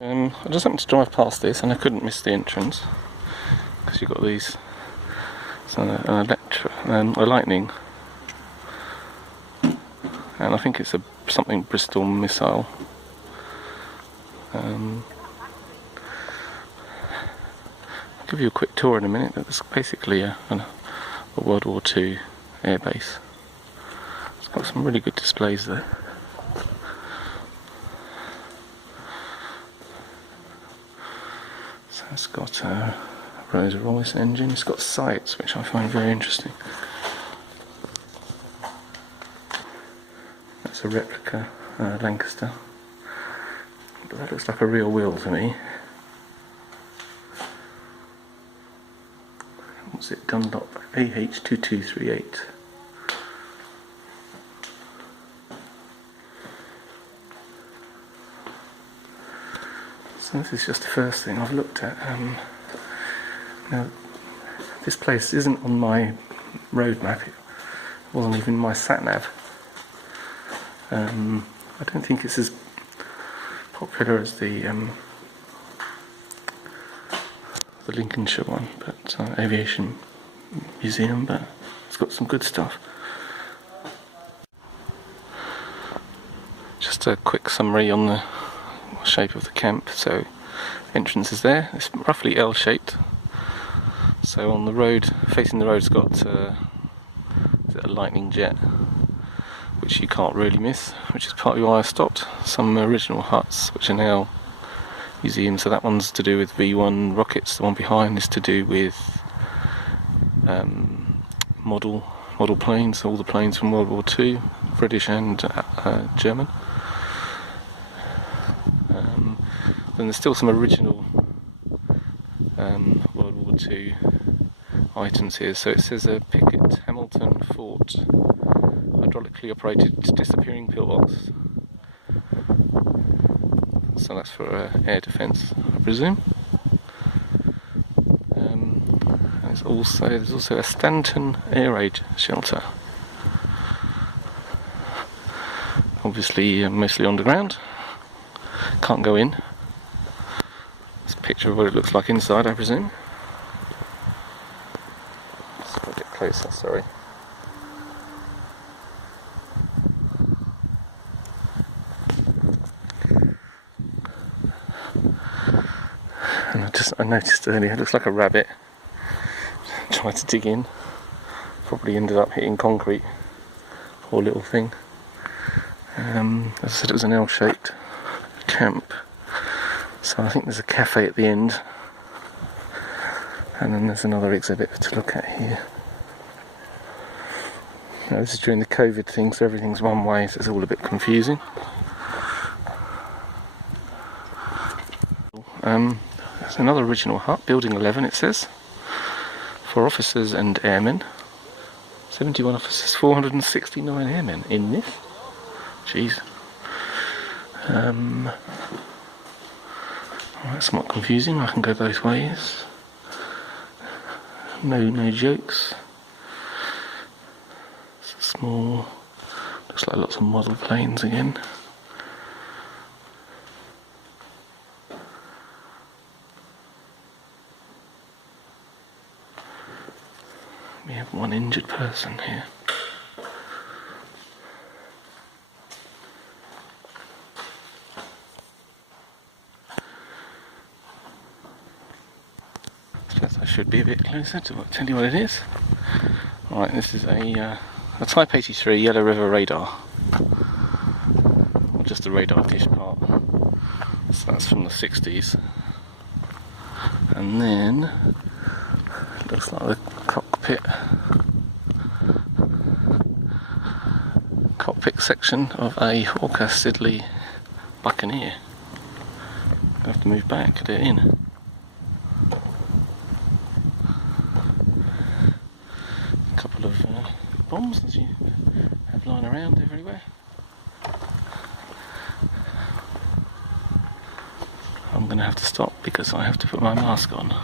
I just happened to drive past this and I couldn't miss the entrance because you've got these, a lightning, and I think it's something Bristol missile. I'll give you a quick tour in a minute, but it's basically a World War II airbase. It's got some really good displays there. So it's got a Rolls-Royce engine, it's got sights which I find very interesting. That's a replica Lancaster, but that looks like a real wheel to me. What's it, Dunlop AH2238. So this is just the first thing I've looked at. Now, this place isn't on my road map, it wasn't even my sat-nav. I don't think it's as popular as the Lincolnshire one, but Aviation Museum, but it's got some good stuff. Just a quick summary on the shape of the camp. So entrance is there, it's roughly L-shaped. So on the road, facing the road, it's got a lightning jet, which you can't really miss, which is partly why I stopped. Some original huts which are now museums. So that one's to do with V1 rockets, the one behind is to do with model planes, all the planes from World War II, British and German. Then there's still some original World War II items here. So it says a Pickett Hamilton Fort hydraulically operated disappearing pillbox. So that's for air defence, I presume. And there's also a Stanton air raid shelter. Obviously, mostly underground. Can't go in. It's a picture of what it looks like inside, I presume. Let's go a bit closer, sorry. And I noticed earlier, it looks like a rabbit. Tried to dig in. Probably ended up hitting concrete. Poor little thing. As I said, it was an L-shaped camp. So I think there's a cafe at the end. And then there's another exhibit to look at here. Now this is during the COVID thing, so everything's one way, so it's all a bit confusing. There's another original hut, Building 11 it says, for officers and airmen. 71 officers, 469 airmen in this. Jeez. Well, that's somewhat confusing, I can go both ways. No jokes. It's a small, looks like lots of model planes again. We have one injured person here. I should be a bit closer to tell you what it is. Alright, this is a Type 83 Yellow River radar. Or just the radar dish part. So that's from the 60s. And then it looks like the cockpit section of a Hawker Siddeley Buccaneer. I have to move back, get it in. A couple of bombs that you have lying around everywhere. I'm going to have to stop because I have to put my mask on.